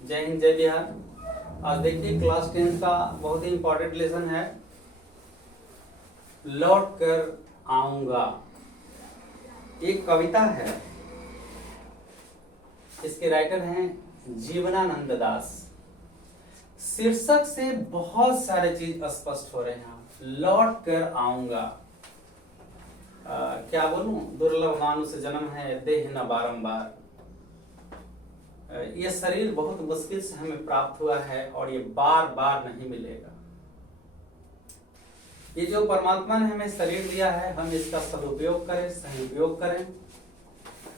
जय हिंद जय बिहार। आज देखिए क्लास 10 का बहुत ही इंपॉर्टेंट लेसन है, लौट कर आऊंगा। एक कविता है, इसके राइटर हैं जीवनानंद दास। शीर्षक से बहुत सारे चीज स्पष्ट हो रहे हैं। लौट कर आऊंगा, क्या बोलूं, दुर्लभ मानुष जन्म है, देह न बारंबार। ये शरीर बहुत मुश्किल से हमें प्राप्त हुआ है और ये बार बार नहीं मिलेगा। ये जो परमात्मा ने हमें शरीर दिया है, हम इसका सदुपयोग करें, सही उपयोग करें।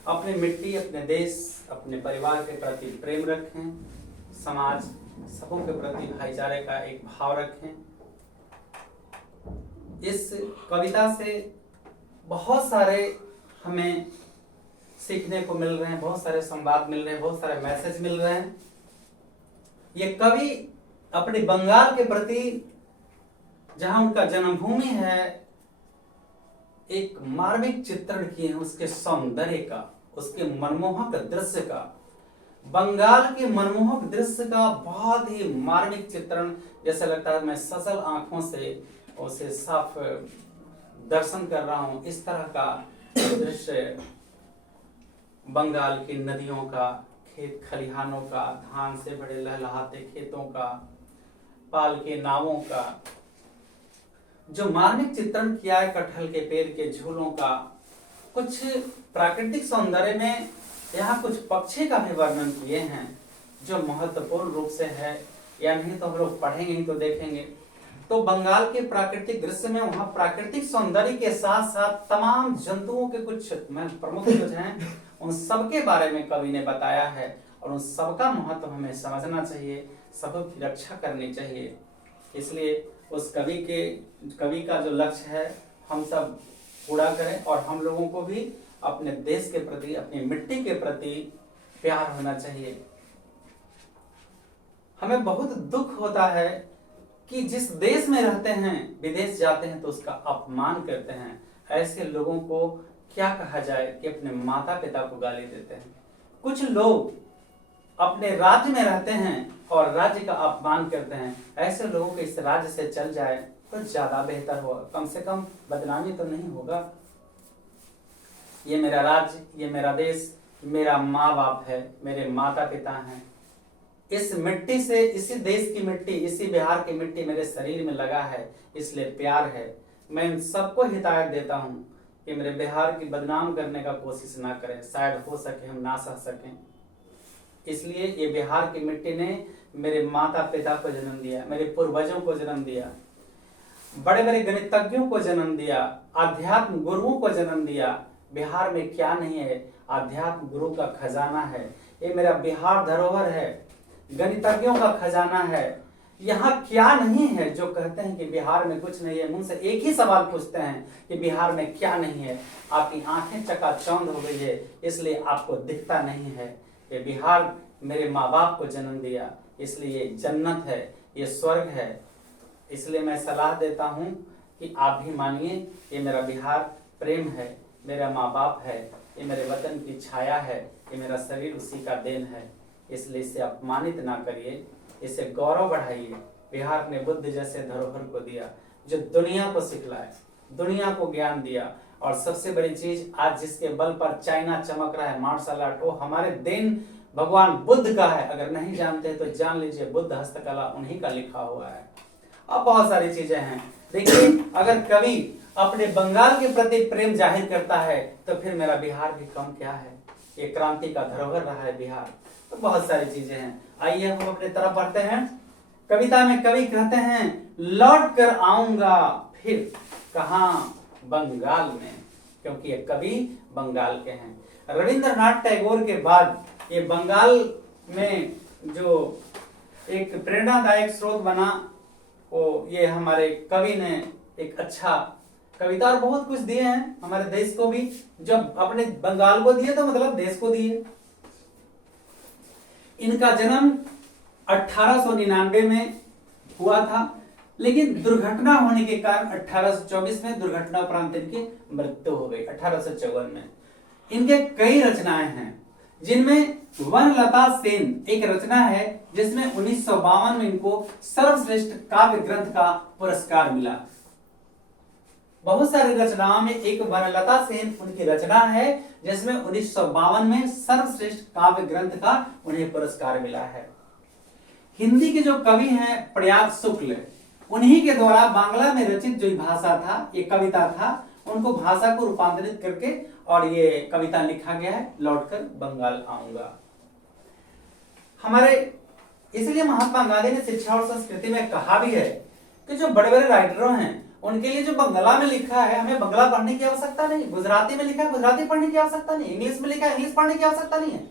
अपनी मिट्टी, अपने देश, अपने परिवार के प्रति प्रेम रखें, समाज सबों के प्रति भाईचारे का एक भाव रखें। इस कविता से बहुत सारे हमें सीखने को मिल रहे हैं, बहुत सारे संवाद मिल रहे हैं, बहुत सारे मैसेज मिल रहे हैं। ये कवि अपने बंगाल के प्रति, जहां उनका जन्मभूमि है, एक मार्मिक चित्रण किए हैं उसके सौंदर्य का, उसके मनमोहक दृश्य का। बंगाल के मनमोहक दृश्य का बहुत ही मार्मिक चित्रण, जैसे लगता है मैं सजल आंखों से उसे साफ दर्शन कर रहा हूं। इस तरह का दृश्य बंगाल की नदियों का, खेत खलिहानों का, धान से बड़े लहलहाते खेतों का, पाल के नावों का, जो मार्मिक चित्रण किया है कटहल के पेड़ के झूलों का। कुछ प्राकृतिक सौंदर्य में यहाँ कुछ पक्षी का भी वर्णन किए हैं, जो महत्वपूर्ण रूप से है, या नहीं तो हम लोग पढ़ेंगे ही तो देखेंगे। तो बंगाल के प्राकृतिक दृश्य में वहां प्राकृतिक सौंदर्य के साथ साथ तमाम जंतुओं के कुछ प्रमुख कुछ हैं, उन सबके बारे में कवि ने बताया है और उन सबका महत्व हमें समझना चाहिए, सबों की रक्षा करनी चाहिए। इसलिए उस कवि का जो लक्ष्य है हम सब पूरा करें और हम लोगों को भी अपने देश के प्रति, अपनी मिट्टी के प्रति प्यार होना चाहिए। हमें बहुत दुख होता है कि जिस देश में रहते हैं, विदेश जाते हैं तो उसका अपमान करते हैं। ऐसे लोगों को क्या कहा जाए कि अपने माता पिता को गाली देते हैं। कुछ लोग अपने राज्य में रहते हैं और राज्य का अपमान करते हैं। ऐसे लोगों को इस राज्य से चल जाए तो ज्यादा बेहतर होगा, कम से कम बदनामी तो नहीं होगा। ये मेरा राज्य, ये मेरा देश, मेरा माँ बाप है, मेरे माता पिता हैं। इस मिट्टी से, इसी देश की मिट्टी, इसी बिहार की मिट्टी मेरे शरीर में लगा है, इसलिए प्यार है। मैं इन सबको हिदायत देता हूँ कि मेरे बिहार की बदनाम करने का कोशिश ना करें, शायद हो सके हम ना सह सकें। इसलिए ये बिहार की मिट्टी ने मेरे माता पिता को जन्म दिया, मेरे पूर्वजों को जन्म दिया, बड़े बड़े गणितज्ञों को जन्म दिया, आध्यात्म गुरुओं को जन्म दिया। बिहार में क्या नहीं है, आध्यात्म गुरु का खजाना है। ये मेरा बिहार धरोहर है, गणितज्ञों का खजाना है। यहाँ क्या नहीं है जो कहते हैं कि बिहार में कुछ नहीं है। मुझसे एक ही सवाल पूछते हैं कि बिहार में क्या नहीं है। आपकी आंखें चकाचौंध हो गई है, इसलिए आपको दिखता नहीं है। ये बिहार मेरे माँ बाप को जन्म दिया, इसलिए ये जन्नत है, ये स्वर्ग है। इसलिए मैं सलाह देता हूँ कि आप भी मानिए, ये मेरा बिहार प्रेम है, मेरा माँ बाप है, ये मेरे वतन की छाया है, ये मेरा शरीर उसी का देन है। इसलिए इसे अपमानित ना करिए, इसे गौरव बढ़ाइए। बिहार ने बुद्ध जैसे धरोहर को दिया, जो दुनिया को सिखलाए, दुनिया को ज्ञान दिया। और सबसे बड़ी चीज, आज जिसके बल पर चाइना चमक रहा है, मार्शल आर्ट, वो हमारे देन भगवान बुद्ध का है। अगर नहीं जानते तो जान लीजिए, बुद्ध हस्तकला उन्हीं का लिखा हुआ है। अब बहुत सारी चीजें हैं। देखिए, अगर कवि अपने बंगाल के प्रति प्रेम जाहिर करता है तो फिर मेरा बिहार भी कम क्या है। ये क्रांति का धरोहर रहा है बिहार। तो बहुत सारी चीजें हैं। आइए हम अपने तरफ बढ़ते हैं। कविता में कवि कहते हैं, लौट कर आऊंगा फिर कहां, बंगाल में, क्योंकि ये कवि बंगाल के हैं। रविंद्रनाथ टैगोर के बाद ये बंगाल में जो एक प्रेरणादायक स्रोत बना, वो ये हमारे कवि ने एक अच्छा कविता और बहुत कुछ दिए हैं हमारे देश को भी। जब अपने बंगाल को दिए तो मतलब देश को दिए। इनका जन्म 1899 में हुआ था, लेकिन दुर्घटना होने के कारण 1824 में दुर्घटना उपरांत इनकी मृत्यु हो गई। 1854 में इनके कई रचनाएं हैं, जिनमें वनलता सेन एक रचना है जिसमें 1952 में इनको सर्वश्रेष्ठ काव्य ग्रंथ का पुरस्कार मिला। बहुत सारी रचनाओं में एक वनलता सेन उनकी रचना है जिसमें 1952 में सर्वश्रेष्ठ काव्य ग्रंथ का उन्हें पुरस्कार मिला है। हिंदी के जो कवि हैं प्रयाग शुक्ल, उन्हीं के द्वारा बांग्ला में रचित जो भाषा था, ये कविता था, उनको भाषा को रूपांतरित करके और ये कविता लिखा गया है, लौटकर बंगाल आऊंगा। हमारे इसलिए महात्मा गांधी ने शिक्षा और संस्कृति में कहा भी है कि जो बड़े बड़े राइटरों हैं उनके लिए जो बंगला में लिखा है, हमें बंगला पढ़ने की आवश्यकता नहीं, गुजराती में लिखा है गुजराती पढ़ने की आवश्यकता नहीं, इंग्लिश में लिखा है इंग्लिश पढ़ने की आवश्यकता नहीं है।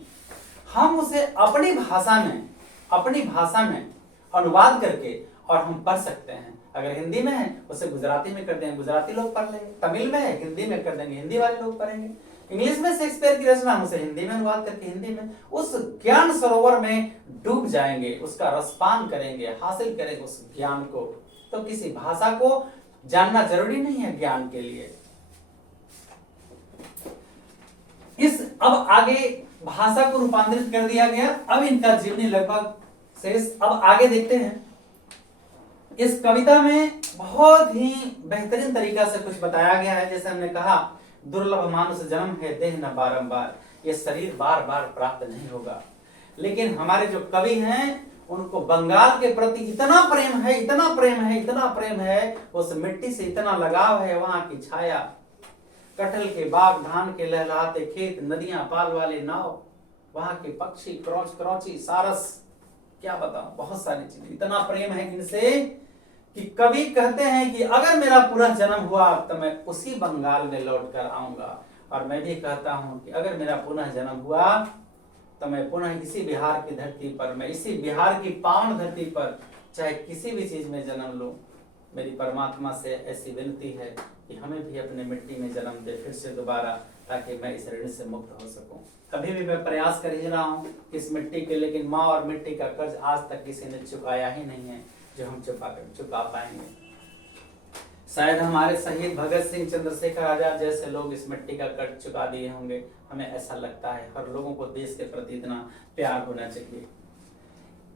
हम उसे अपनी भाषा में अनुवाद करके और हम पढ़ सकते हैं। अगर हिंदी में है उसे गुजराती में कर देंगे, गुजराती लोग पढ़ लेंगे, तमिल में है हिंदी में कर देंगे, हिंदी वाले लोग पढ़ेंगे, इंग्लिश में शेक्सपियर की रचना हम उसे हिंदी में अनुवाद करके हिंदी में उस ज्ञान सरोवर में डूब जाएंगे, उसका रसपान करेंगे, हासिल करेंगे उस ज्ञान को। तो किसी भाषा को जानना जरूरी नहीं है ज्ञान के लिए। अब आगे भाषा को रूपांतरित कर दिया गया, अब इनका जीवनी लगभग शेष। अब आगे देखते हैं। इस कविता में बहुत ही बेहतरीन तरीका से कुछ बताया गया है। जैसे हमने कहा, दुर्लभ मानुष जन्म है देह न बारंबार, ये शरीर बार बार प्राप्त नहीं होगा। लेकिन हमारे जो कवि हैं उनको बंगाल के प्रति इतना प्रेम है, इतना प्रेम है, इतना प्रेम है, उस मिट्टी से इतना लगाव है, वहां की छाया, कटहल के बाग, धान के लहलहाते खेत, नदियां, पाल वाले नाव, वहां के पक्षी, क्रौची, सारस, क्या बताऊं, बहुत सारी चीजें। इतना प्रेम है इनसे कि कवि कहते हैं कि अगर मेरा पुनः जन्म हुआ तो मैं उसी बंगाल में लौट कर आऊंगा। और मैं भी कहता हूं कि अगर मेरा पुनः जन्म हुआ तो मैं पुनः इसी बिहार की धरती पर, मैं इसी बिहार की पावन धरती पर चाहे किसी भी चीज में जन्म लूं। मेरी परमात्मा से ऐसी विनती है कि हमें भी अपने मिट्टी में जन्म दे फिर से दोबारा, ताकि मैं इस ऋण से मुक्त हो सकूं। अभी भी मैं प्रयास कर ही रहा हूं इस मिट्टी के, लेकिन माँ और मिट्टी का कर्ज आज तक किसी ने चुकाया ही नहीं है जो हम चुका पाएंगे। शायद हमारे शहीद भगत सिंह, चंद्रशेखर आजाद जैसे लोग इस मिट्टी का कर्ज चुका दिए होंगे, हमें ऐसा लगता है। हर लोगों को देश के प्रति इतना प्यार होना चाहिए।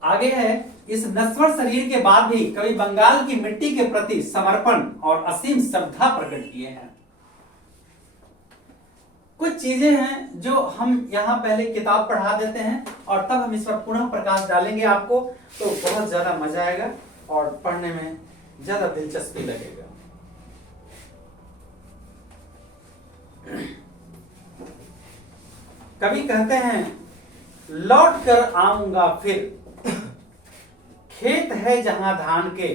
आगे है, इस नश्वर शरीर के बाद भी कवि बंगाल की मिट्टी के प्रति समर्पण और असीम श्रद्धा प्रकट किए हैं। कुछ चीजें हैं जो हम यहाँ पहले किताब पढ़ा देते हैं और तब हम इस पर पुनः प्रकाश डालेंगे आपको, तो बहुत ज्यादा मजा आएगा और पढ़ने में ज्यादा दिलचस्पी लगेगा। कवि कहते हैं, लौट कर आऊंगा फिर, खेत है जहां धान के,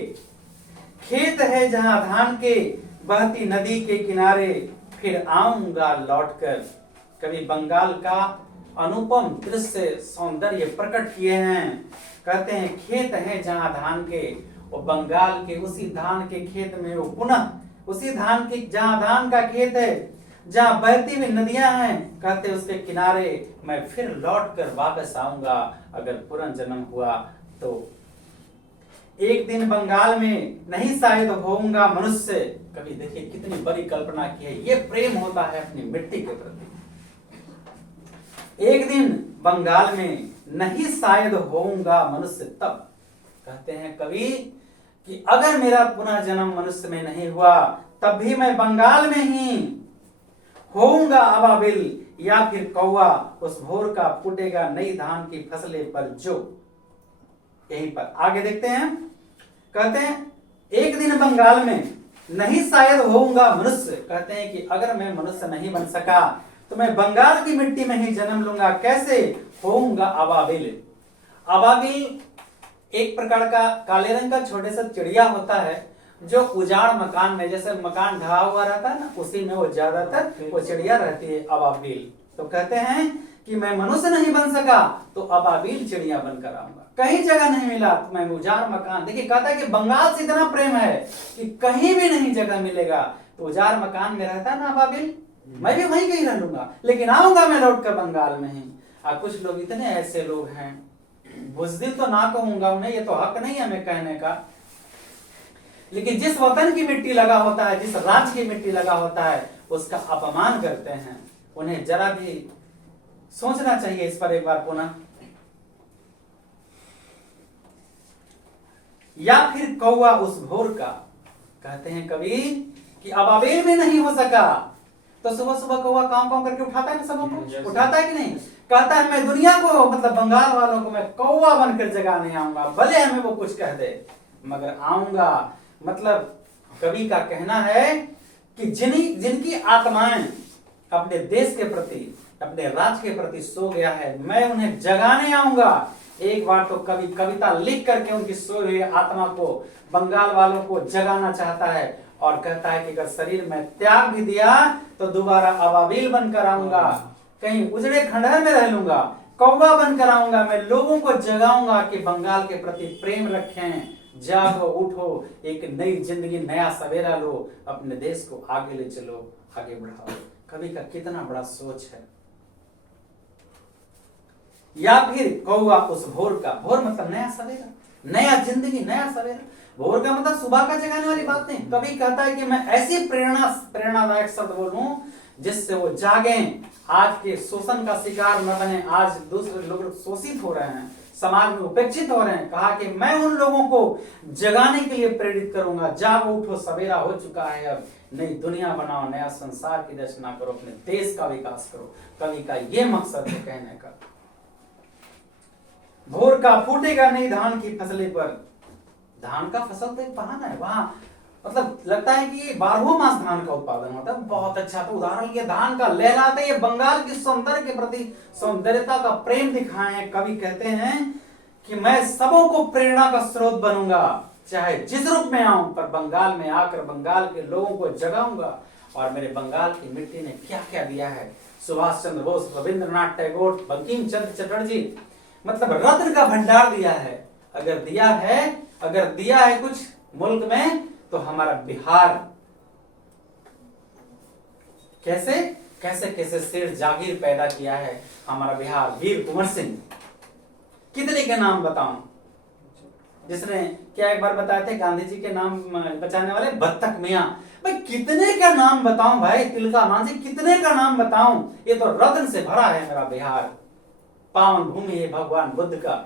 खेत है जहां धान के, बहती नदी के किनारे फिर आऊंगा लौटकर। कवि बंगाल का अनुपम दृश्य सौंदर्य प्रकट किए हैं। कहते हैं खेत है जहां धान के, वो बंगाल के उसी धान के खेत में वो पुनः उसी धान के, जहां धान का खेत है, जहां बहती हुई नदियां हैं, कहते उसके किनारे मैं फिर लौट कर वापस आऊंगा अगर पुनर्जन्म हुआ तो। एक दिन बंगाल में नहीं शायद होऊंगा मनुष्य। कभी देखिए कितनी बड़ी कल्पना की है, ये प्रेम होता है अपनी मिट्टी के प्रति। एक दिन बंगाल में नहीं शायद होऊंगा मनुष्य तब। कहते हैं कवि कि अगर मेरा पुनः जन्म मनुष्य में नहीं हुआ तब भी मैं बंगाल में ही होऊंगा अबाबिल, या फिर कौवा उस भोर का फूटेगा नई धान की फसलें पर जो। यहीं पर आगे देखते हैं। कहते हैं एक दिन बंगाल में नहीं शायद होऊंगा मनुष्य। कहते हैं कि अगर मैं मनुष्य नहीं बन सका तो मैं बंगाल की मिट्टी में ही जन्म लूंगा। कैसे? होऊंगा अबाबिल। अबाबिल एक प्रकार का काले रंग का छोटे सा चिड़िया होता है जो उजाड़ मकान में, जैसे मकान ढहा हुआ रहता है ना, उसी में वो ज्यादातर वो चिड़िया रहती है, अबाबिल। तो कहते हैं कि मैं मनुष्य नहीं बन सका तो अबाबिल चिड़िया बनकर आऊंगा। कहीं जगह नहीं मिला तो मैं उजाड़ मकान, देखिए कहता है कि बंगाल से इतना प्रेम है कि कहीं भी नहीं जगह मिलेगा तो उजाड़ मकान में रहता है ना अबाबिल, मैं भी वहीं कहीं रह लूंगा, लेकिन आऊंगा मैं लौट कर बंगाल में ही। कुछ लोग इतने ऐसे लोग हैं, बुज़दिल तो ना कहूंगा उन्हें, ये तो हक नहीं है हमें कहने का, लेकिन जिस वतन की मिट्टी लगा होता है, जिस राज्य की मिट्टी लगा होता है, उसका अपमान करते हैं, उन्हें जरा भी सोचना चाहिए इस पर एक बार पुनः। या फिर कौवा उस भोर का, कहते हैं कवि कि अबाबेल में नहीं हो सका तो सुबह सुबह कौवा काम काम करके उठाता है ना सबों को, उठाता है कि नहीं? कहता है मैं दुनिया को, मतलब बंगाल वालों को मैं कौवा बनकर जगाने आऊंगा, भले हमें वो कुछ कह दे मगर आऊंगा। मतलब कवि का कहना है कि जिनकी आत्माएं अपने देश के प्रति, अपने राज्य के प्रति सो गया है, मैं उन्हें जगाने आऊंगा। एक बार तो कवि कविता लिख करके उनकी सोई हुई आत्मा को, बंगाल वालों को जगाना चाहता है और कहता है कि अगर शरीर में त्याग भी दिया तो दोबारा अबाबिल बनकर आऊंगा, कहीं उजड़े खंडहर में रह लूंगा, कौवा बनकर आऊंगा, मैं लोगों को जगाऊंगा कि बंगाल के प्रति प्रेम रखें, जागो उठो, एक नई जिंदगी, नया सवेरा लो, अपने देश को आगे ले चलो, आगे बढ़ाओ। कवि का कितना बड़ा सोच है। या फिर कौवा उस भोर का, भोर मतलब नया सवेरा, नया जिंदगी, नया सवेरा। भोर का मतलब सुबह का जगाने वाली बात नहीं। कवि कहता है कि मैं ऐसी प्रेरणादायक शब्द बोलूं जिससे वो जागे, आज के शोषण का शिकार न बने। आज दूसरे लोग शोषित हो रहे हैं, समाज में उपेक्षित हो रहे हैं। कहा कि मैं उन लोगों को जगाने के लिए प्रेरित करूंगा, जागो उठो, सवेरा हो चुका है, अब नई दुनिया बनाओ, नया संसार की रचना करो, अपने देश का विकास करो। कवि का ये मकसद है कहने का। भोर का फूटेगा नहीं धान की फसलें पर, धान का फसल तो एक बहाना है, वहां मतलब लगता है कि 12 मास धान का उत्पादन होता है। बहुत अच्छा, तो उदाहरण ये धान का लहराते, ये बंगाल की सौंदर्य के प्रति सौंदर्यता का प्रेम दिखाए हैं। कवि कहते हैं कि मैं सबों को प्रेरणा का स्रोत बनूंगा, चाहे जिस रूप में आऊं, पर बंगाल में आकर बंगाल के लोगों को जगाऊंगा। और मेरे बंगाल की मिट्टी ने क्या क्या दिया है, सुभाष चंद्र बोस, रविंद्रनाथ टैगोर, बंकिम चंद्र चटर्जी, मतलब रत्न का भंडार दिया है। अगर दिया है कुछ मुल्क में तो हमारा बिहार। कैसे कैसे कैसे शेर जागीर पैदा किया है हमारा बिहार। वीर कुंवर सिंह, कितने के नाम बताऊं, जिसने क्या एक बार बताए थे गांधी जी के नाम बचाने वाले बत्तख मियां। भाई कितने का नाम बताऊं भाई, तिलका मांझी, कितने का नाम बताऊं। ये तो रत्न से भरा है मेरा बिहार, पावन भूमि है भगवान बुद्ध का।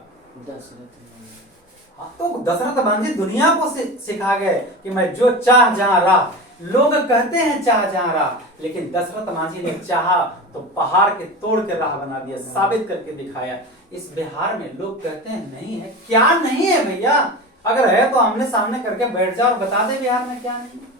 तो दशरथ मांझी दुनिया को सिखा गए कि मैं जो चाह जहां रहा। लोग कहते हैं चाह जहां रहा, लेकिन दशरथ मांझी ने चाहा तो पहाड़ के तोड़ के राह बना दिया, साबित करके दिखाया। इस बिहार में लोग कहते हैं नहीं है, क्या नहीं है भैया? अगर है तो आमने सामने करके बैठ जाओ और बता दे बिहार में क्या नहीं है।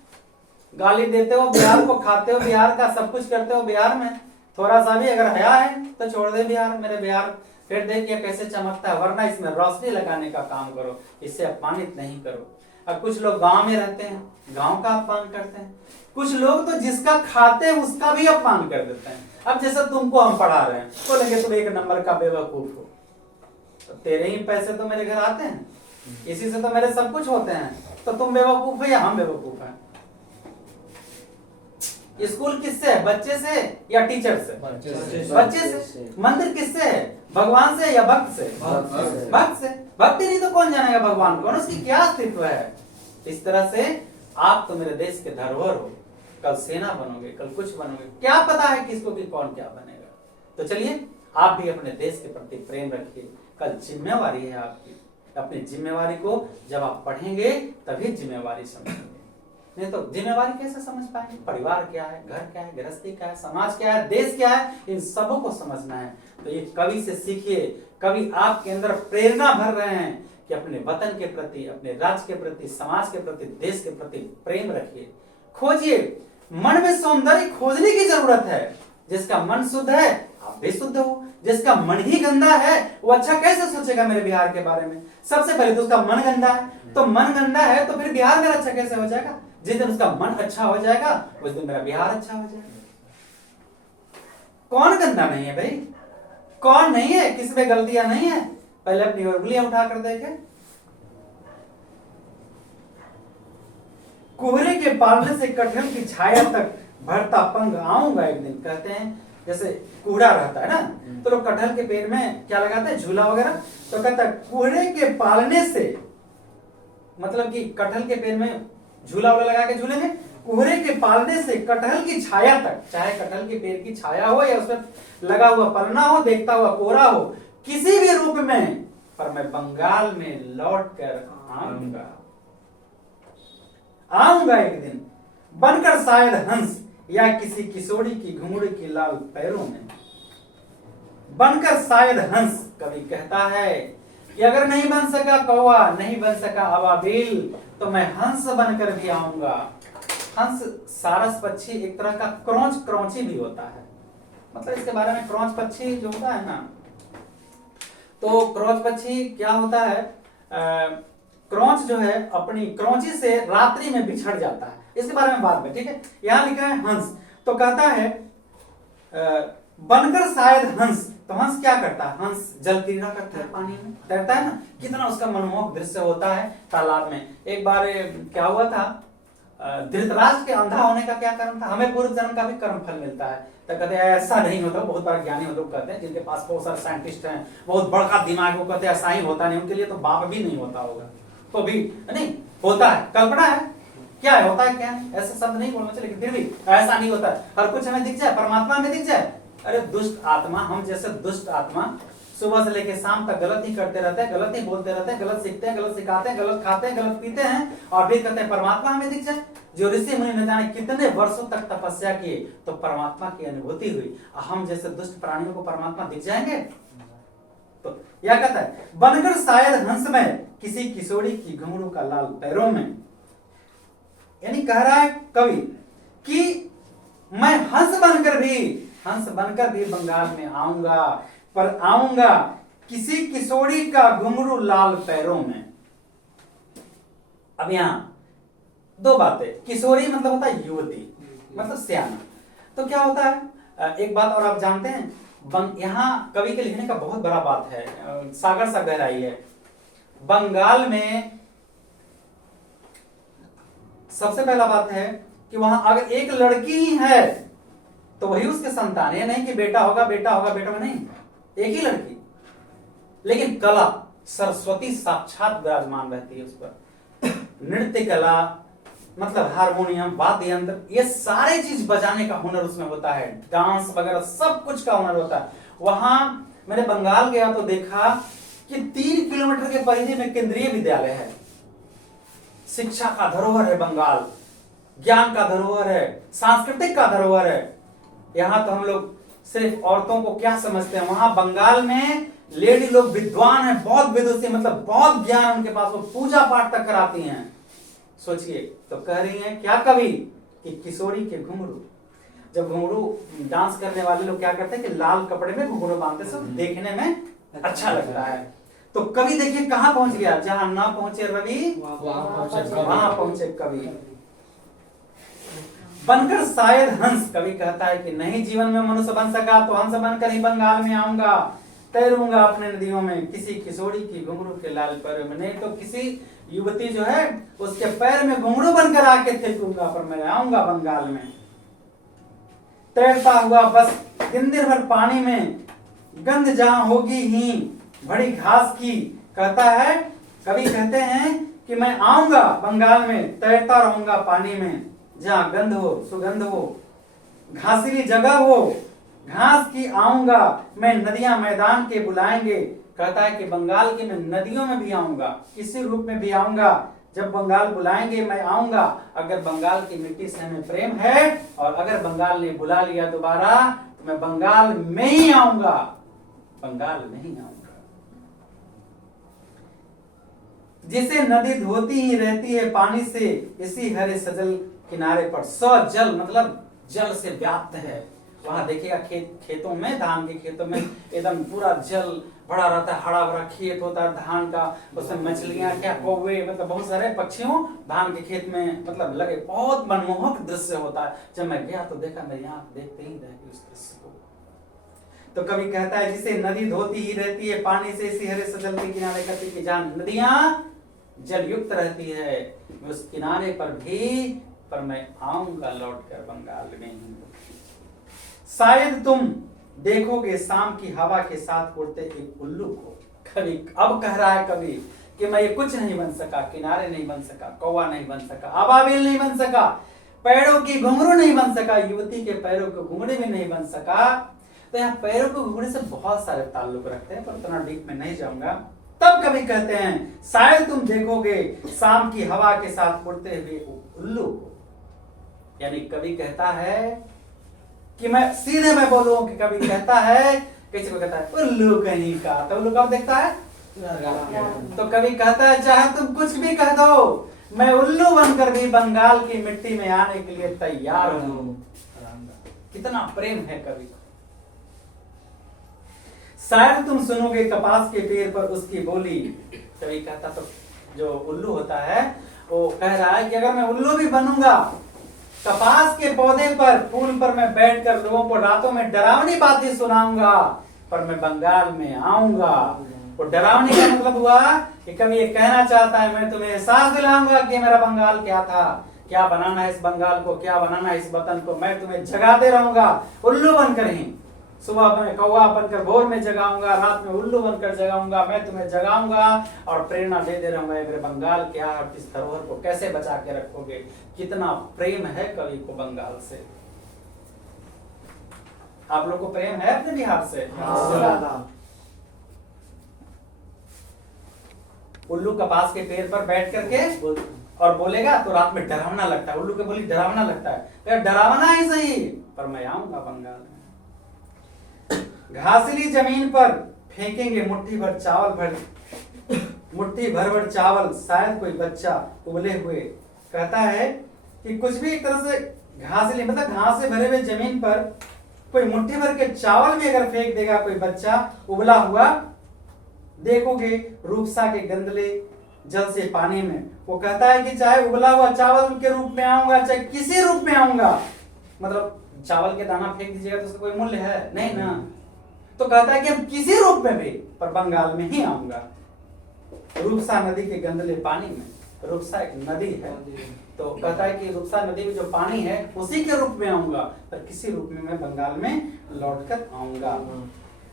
गाली देते हो बिहार को, खाते हो बिहार का, सब कुछ करते हो बिहार में, थोड़ा सा भी अगर हया है तो छोड़ दे बिहार, मेरे बिहार, फिर देखिए कैसे चमकता है। वरना इसमें रोशनी लगाने का काम करो, इससे अपमानित नहीं करो। अब कुछ लोग गांव में रहते हैं, गांव का अपमान करते हैं। कुछ लोग तो जिसका खाते हैं उसका भी अपमान कर देते हैं। अब जैसे तुमको हम पढ़ा रहे हैं, बोलेंगे तुम एक नंबर का बेवकूफ हो, तो तेरे ही पैसे तो मेरे घर आते हैं, इसी से तो मेरे सब कुछ होते हैं, तो तुम बेवकूफ हो या हम बेवकूफ हैं? स्कूल किससे है, बच्चे से या टीचर से? बच्चे से। मंदिर किससे है, भगवान से या भक्त से? भक्त से। भक्ति नहीं तो कौन जानेगा भगवान को, उसकी क्या अस्तित्व है। इस तरह से आप तो मेरे देश के धरोहर हो, कल सेना बनोगे, कल कुछ बनोगे, क्या पता है किसको कि कौन क्या बनेगा। तो चलिए आप भी अपने देश के प्रति प्रेम रखिए, कल जिम्मेवारी है आपकी। अपनी जिम्मेवारी को जब आप पढ़ेंगे तभी जिम्मेवारी समझेंगे, नहीं तो जिम्मेवारी कैसे समझ पाएंगे। परिवार क्या है, घर क्या है, गृहस्थी क्या है, समाज क्या है, देश क्या है, इन सबों को समझना है। तो ये कवि से सीखिए। कवि आपके अंदर प्रेरणा भर रहे हैं कि अपने वतन के प्रति, अपने राज्य के प्रति, समाज के प्रति, देश के प्रति प्रेम रखिए। खोजिए, मन में सौंदर्य खोजने की जरूरत है। जिसका मन शुद्ध है आप भी शुद्ध हो, जिसका मन ही गंदा है वो अच्छा कैसे सोचेगा मेरे बिहार के बारे में। सबसे पहले तो उसका मन गंदा है, तो मन गंदा है तो फिर बिहार मेरा अच्छा कैसे हो जाएगा। जिस दिन उसका मन अच्छा हो जाएगा उस दिन मेरा बिहार अच्छा हो जाएगा। कौन गंदा नहीं है भाई, कौन नहीं है, किसी में गलतियां नहीं है। पहले अपनी उंगलियां उठाकर देखे। कोहरे के पालने से कटहल की छाया तक भरता पंग आऊंगा एक दिन। कहते हैं जैसे कोहरा रहता है ना, तो लोग कटहल के पेड़ में क्या लगाते हैं, झूला वगैरह। तो कहता है कोहरे के पालने से, मतलब कि कटहल के पेड़ में झूला वाला लगा के झूलेंगे, कोहरे के पालने से कटहल की छाया तक, चाहे कटहल के पेड़ की छाया हो या उसमें लगा हुआ पलना हो, देखता हुआ कोहरा हो, किसी भी रूप में, पर मैं बंगाल में लौट कर आऊंगा। आऊंगा एक दिन, बनकर शायद हंस या किसी किशोरी की घुंघरू की लाल पैरों में। बनकर शायद हंस, कवि कहता है कि अगर नहीं बन सका कौवा, नहीं बन सका अबाबिल, तो मैं हंस बनकर भी आऊंगा। हंस सारस पक्षी एक तरह का क्रौंची भी होता है, मतलब इसके बारे में, क्रौंच पक्षी जो होता है ना, तो क्रौंच पक्षी क्या होता है, क्रौंच जो है अपनी क्रौंची से रात्रि में बिछड़ जाता है, इसके बारे में बात है, ठीक है। यहां लिखा है हंस, तो कहता है बनकर शायद हंस, तो हंस क्या करता है, हंस जल क्रीड़ा करता है, पानी में तैरता है ना, कितना उसका मनमोहक दृश्य होता है तालाब में। एक बार क्या हुआ था, धृतराष्ट्र के अंधा होने का क्या कारण था, हमें पूर्व जन्म का भी कर्म फल मिलता है, तो कहते हैं ऐसा नहीं होता, बहुत बड़ा ज्ञानी लोग कहते हैं जिनके पास बहुत सारे साइंटिस्ट हैं, बहुत बड़ा दिमाग, वो कहते हैं ऐसा ही होता नहीं, उनके लिए तो बाप भी नहीं होता होगा, तो भी नहीं होता है, कल्पना है, क्या है, होता है क्या है, ऐसा शब्द नहीं बोलना चाहिए, लेकिन फिर भी ऐसा नहीं होता है। हर कुछ हमें दिख जाए, परमात्मा में दिख जाए, अरे दुष्ट आत्मा, हम जैसे दुष्ट आत्मा सुबह से लेकर शाम तक गलत ही करते रहते हैं, गलत ही बोलते रहते हैं, गलत सीखते हैं, गलत सिखाते हैं, गलत खाते हैं, गलत पीते हैं, और फिर कहते हैं परमात्मा हमें दिख जाए। जो ऋषि मुनि न जाने कितने वर्षों तक तपस्या किए तो परमात्मा की अनुभूति हुई, हम जैसे दुष्ट प्राणियों को परमात्मा दिख जाएंगे। तो क्या कहता है, बनकर शायद हंस में किसी किशोरी की घुंघरू का लाल पैरों में, यानी कह रहा है कवि कि मैं हंस बनकर भी बंगाल में आऊंगा, पर आऊंगा किसी किशोरी का घुंघरू लाल पैरों में। अब यहां दो बातें, किशोरी मतलब होता है युवती, मतलब सियाना, तो क्या होता है, एक बात और आप जानते हैं, यहां कवि के लिखने का बहुत बड़ा बात है, सागर सा गहराई है। बंगाल में सबसे पहला बात है कि वहां अगर एक लड़की ही है तो वही उसके संतान है, नहीं कि बेटा होगा नहीं, एक ही लड़की, लेकिन कला सरस्वती साक्षात विराजमान रहती है उस पर। नृत्य कला मतलब हारमोनियम, वाद्य यंत्र, ये सारे चीज बजाने का हुनर उसमें होता है, डांस वगैरह सब कुछ का हुनर होता है। वहां मैंने बंगाल गया तो देखा कि 3 किलोमीटर के परिधि में केंद्रीय विद्यालय है, शिक्षा का धरोहर है बंगाल, ज्ञान का धरोहर है, सांस्कृतिक का धरोहर है। यहाँ तो हम लोग सिर्फ औरतों को क्या समझते हैं, वहां बंगाल में लेडी लोग विद्वान है, बहुत विदुषी, मतलब बहुत ज्ञान उनके पास, वो पूजा पाठ तक कराती हैं। सोचिए, तो कह रही हैं क्या कवि कि किशोरी के घुंघरू, जब घुंघरू डांस करने वाले लोग क्या करते हैं कि लाल कपड़े में घुंघरू बांधते, सब देखने में अच्छा लगता है। तो कवि देखिए कहां पहुंच गया, जहां ना पहुंचे रवि वहां पहुंचे कवि। बनकर शायद हंस, कवि कहता है कि नहीं जीवन में मनुष्य बन सका तो हंस बनकर ही बंगाल में आऊंगा, तैरूंगा अपने नदियों में किसी किशोरी की घुंघरू के लाल पैरों में, नहीं तो किसी युवती जो है उसके पैर में घुंघरू बनकर आके थिरकूंगा, पर मैं आऊंगा बंगाल में। तैरता हुआ बस दिन भर पानी में, गंध जहां होगी ही बड़ी घास की, कहता है कवि कहते हैं कि मैं आऊंगा बंगाल में, तैरता रहूंगा पानी में, जहां गंध हो, सुगंध हो, घासीली जगह हो, घास की आऊंगा मैं, नदियां मैदान के बुलाएंगे। कहता है कि बंगाल की मैं नदियों में भी आऊंगा, किसी रूप में भी आऊंगा, जब बंगाल बुलाएंगे मैं आऊंगा। अगर बंगाल की मिट्टी से हमें प्रेम है और अगर बंगाल ने बुला लिया दोबारा तो मैं बंगाल में ही आऊंगा, बंगाल में ही आऊंगा। जिसे नदी धोती ही रहती है पानी से, इसी हरे सजल किनारे पर, सजल मतलब जल से व्याप्त है। वहां देखिएगा खेतों में, धान के खेतों में एकदम पूरा जल भरा रहता है, हरा भरा खेत होता है धान का, उसमें मछलियां क्या कौवे, मतलब बहुत सारे पक्षियों धान के खेत में मतलब लगे, बहुत मनमोहक दृश्य होता है। जब मैं गया तो देखा, मैं यहाँ देखते ही रह गई उस दृश्य को। तो कवि कहता है जिसे नदी धोती ही रहती है पानी से, इसी हरे सजल के किनारे करती कि जहां नदियां जल युक्त रहती है, उस किनारे पर भी, पर मैं आऊंगा लौट कर बंगाल में ही। शायद तुम देखोगे शाम की हवा के साथ उड़ते एक उल्लू को। कवि अब कह रहा है कवि कि मैं ये कुछ नहीं बन सका, किनारे नहीं बन सका, कौवा नहीं बन सका, अबाबिल नहीं बन सका, पैरों की घुंघरू नहीं बन सका, युवती के पैरों के घुंघरू भी नहीं बन सका। तो यहाँ पैरों के घुंघरू से बहुत सारे ताल्लुक रखते हैं, पर उतना डीप में नहीं जाऊंगा। तब कभी कहते हैं शायद तुम देखोगे शाम की हवा के साथ उड़ते हुए उल्लू को। यानी कवि कहता है कि मैं बोलूं कि कवि कहता है, किसी को कहता है उल्लू कहीं का, तो उल्लू कब देखता है? तो कवि कहता है चाहे तुम कुछ भी कह दो, मैं उल्लू बनकर भी बंगाल की मिट्टी में आने के लिए तैयार हूं। कितना प्रेम है कवि को। शायद तुम सुनोगे कपास के पेड़ पर उसकी बोली। कवि कहता तो जो उल्लू होता है वो कह रहा है कि अगर मैं उल्लू भी बनूंगा, कपास के पौधे पर फूल पर मैं बैठकर लोगों को रातों में डरावनी बातें सुनाऊंगा, पर मैं बंगाल में आऊंगा। वो डरावनी का मतलब हुआ कि कभी ये कहना चाहता है मैं तुम्हें एहसास दिलाऊंगा कि मेरा बंगाल क्या था, क्या बनाना है इस बंगाल को, क्या बनाना है इस वतन को। मैं तुम्हें जगाते रहूंगा उल्लू बनकर ही। सुबह में कौवा बनकर भोर में जगाऊंगा, रात में उल्लू बनकर जगाऊंगा। मैं तुम्हें जगाऊंगा और प्रेरणा दे रहूंगा मेरे बंगाल क्या है, इस धरोहर को कैसे बचा के रखोगे। कितना प्रेम है कवि को बंगाल से। आप लोग को प्रेम है अपने बिहार से? उल्लू कपास के पेड़ पर बैठ करके और बोलेगा तो रात में डरावना लगता है। उल्लू के बोली डरावना लगता है, डरावना ही सही, पर मैं आऊंगा बंगाल में। घासली जमीन पर फेंकेंगे मुट्ठी भर भर चावल, शायद कोई बच्चा उबले हुए। कहता है कि कुछ भी एक तरह से घासली मतलब घास से भरे हुए जमीन पर कोई मुट्ठी भर के चावल भी अगर फेंक देगा कोई बच्चा उबला हुआ, देखोगे रूपसा के गंदले जल से पानी में। वो कहता है कि चाहे उबला हुआ चावल के रूप में आऊंगा, चाहे किसी रूप में आऊंगा। मतलब चावल के दाना फेंक दीजिएगा तो उसका कोई मूल्य है नहीं ना। तो कहता है कि हम किसी रूप में भी पर बंगाल में ही आऊंगा। रूपसा नदी के गंदले पानी में, रूपसा एक नदी है, तो कहता है कि रूपसा नदी में जो पानी है उसी के रूप में आऊंगा, पर किसी रूप में मैं बंगाल में लौटकर आऊंगा।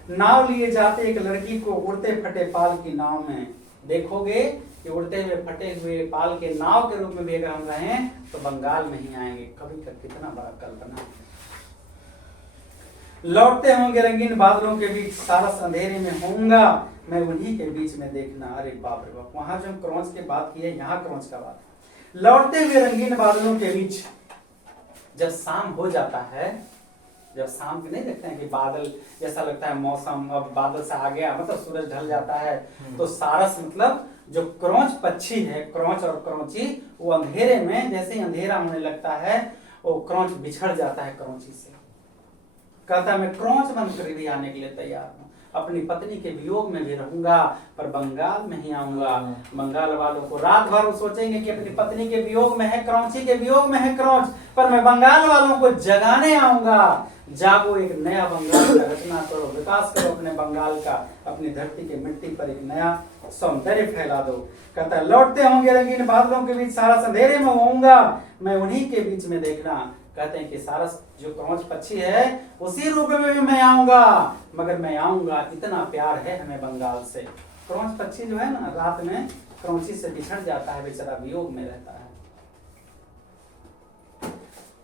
नाव लिए जाते एक लड़की को उड़ते फटे पाल की नाव में। देखोगे कि उड़ते हुए फटे हुए पाल के नाव के रूप में भी अगर हम रहें तो बंगाल में ही आएंगे। कवि का कितना बड़ा कल्पना है। लौटते होंगे रंगीन बादलों के बीच, सारस अंधेरे में होऊंगा मैं उन्हीं के बीच में देखना। अरे बाप रे बाप, वहां जो क्रॉस की बात की है, यहाँ क्रॉस का बात है। लौटते हुए रंगीन बादलों के बीच, जब शाम हो जाता है, जब शाम के नहीं देखते हैं कि बादल जैसा लगता है मौसम, अब बादल से आ गया मतलब सूरज ढल जाता है, तो सारस मतलब जो क्रौच पक्षी है, क्रौच और क्रौची, वो अंधेरे में जैसे ही अंधेरा होने लगता है वो क्रौच बिछड़ जाता है क्रौची से। कहता मैं क्रौच बनकर भी आने के लिए तैयार हूँ, अपनी पत्नी के वियोग में भी रहूंगा पर बंगाल में ही आऊंगा। बंगाल वालों को रात भर वो सोचेंगे कि अपनी पत्नी के वियोग में है क्रौची, के वियोग में है क्रौच, पर मैं बंगाल वालों को जगाने आऊंगा। जागो, एक नया बंगाल का रचना करो, विकास करो अपने बंगाल का, अपनी धरती के मिट्टी पर एक नया सौंदर्य फैला दो। कहता है लौटते होंगे रंगीन बादलों के बीच, सारस अंधेरे में होऊंगा मैं उन्हीं के बीच में देखना। कहते हैं कि सारस जो क्रौच पक्षी है उसी रूप में भी मैं आऊंगा, मगर मैं आऊंगा, इतना प्यार है हमें बंगाल से। क्रौच पक्षी जो है ना, रात में क्रौची से बिछड़ जाता है, बेचारा वियोग में रहता है।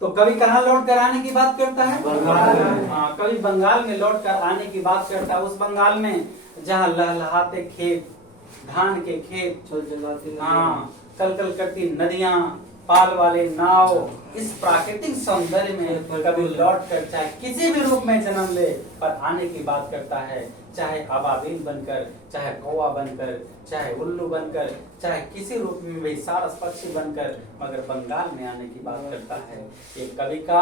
तो कवि कहाँ लौट कर आने की बात करता है? हाँ, कवि बंगाल में लौट कर आने की बात करता है। उस बंगाल में जहाँ लहलहाते खेत, धान के खेत, हाँ, कल कल करती नदियां, पाल वाले नाव, इस प्राकृतिक सौंदर्य में कभी लौट कर चाहे किसी भी रूप में जन्म ले पर आने की बात करता है। चाहे अबाबिल बनकर, चाहे कौवा बनकर, चाहे उल्लू बनकर, चाहे किसी रूप में भी सारस पक्षी बनकर, मगर बंगाल में आने की बात करता है। ये कवि का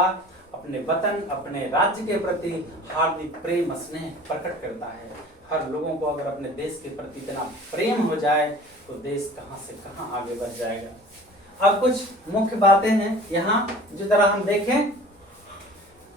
अपने वतन, अपने राज्य के प्रति हार्दिक प्रेम स्नेह प्रकट करता है। हर लोगों को अगर अपने देश के प्रति इतना प्रेम हो जाए तो देश कहां से कहां आगे बढ़ जाएगा। अब कुछ मुख्य बातें हैं यहाँ जो जरा हम देखें।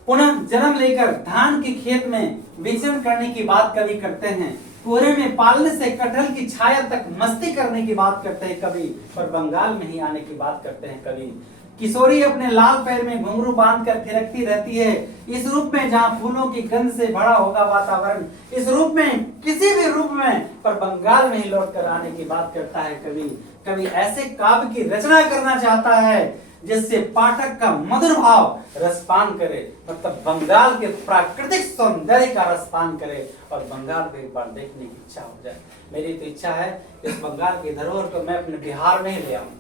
पुनः जन्म लेकर धान के खेत में विचरण करने की बात कवि करते हैं। कोहरे में पालने से कटहल की छाया तक मस्ती करने की बात करते हैं कवि, पर बंगाल में ही आने की बात करते हैं कवि। किशोरी अपने लाल पैर में घुंघरू बांधकर थिरकती रहती है, इस रूप में जहाँ फूलों की गंध से भरा होगा वातावरण, इस रूप में किसी भी रूप में, पर बंगाल में ही लौट कर आने की बात करता है कवि। कवि ऐसे काव्य की रचना करना चाहता है जिससे पाठक का मधुर भाव रसपान करे, मतलब बंगाल के प्राकृतिक सौंदर्य का रसपान करे और बंगाल को एक बार देखने की इच्छा हो जाए। मेरी तो इच्छा है इस बंगाल की धरोहर को मैं अपने बिहार में ही ले आऊं,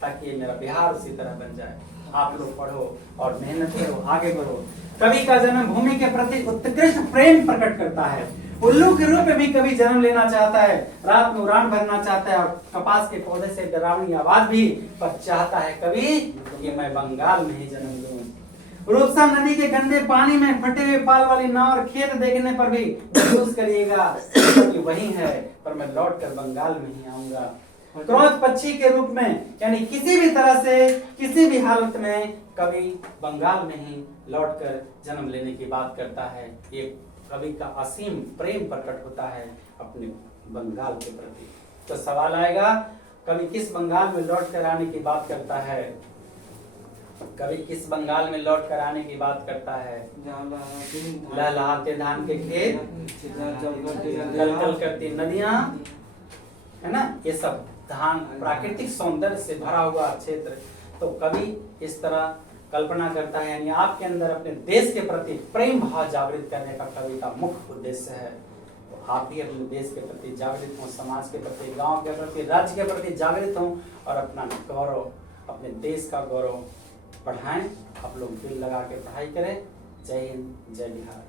ताकि मेरा बिहार उसी तरह बन जाए। आप लोग पढ़ो और मेहनत करो, आगे बढ़ो। कवि का जन्म भूमि के प्रति उत्कृष्ट प्रेम प्रकट करता है। उल्लू के रूप में भी कवि जन्म लेना चाहता है, रात में उड़ान भरना चाहता है और कपास के पौधे से डरावनी आवाज भी, पर चाहता है कवि कि मैं बंगाल में ही जन्म लूं। रूपसा नदी के गंदे पानी में फटे हुए पाल वाली नाव और खेत देखने पर भी महसूस करिएगा कि वही है, पर मैं लौट कर बंगाल में ही आऊंगा। क्रोध पक्षी के रूप में, यानी किसी भी तरह से किसी भी हालत में कवि बंगाल में ही लौटकर जन्म लेने की बात करता है। ये कवि का असीम प्रेम प्रकट होता है अपने बंगाल के प्रति। तो सवाल आएगा, कवि किस बंगाल में लौट कर आने की बात करता है? कवि किस बंगाल में लौट कर आने की बात करता है? लहलहाते धान के खेत, कलकल करती नदियां, है ना, ये सब धान प्राकृतिक सौंदर्य से भरा हुआ क्षेत्र। तो कवि इस तरह कल्पना करता है, यानी आपके अंदर अपने देश के प्रति प्रेम भाव जागृत करने का कवि का मुख्य उद्देश्य है। तो आप भी अपने देश के प्रति जागृत हों, समाज के प्रति, गांव के प्रति, राज्य के प्रति जागृत हों और अपना गौरव, अपने देश का गौरव बढ़ाएं। आप लोग दिल लगा के पढ़ाई करें। जय हिंद, जय बिहार।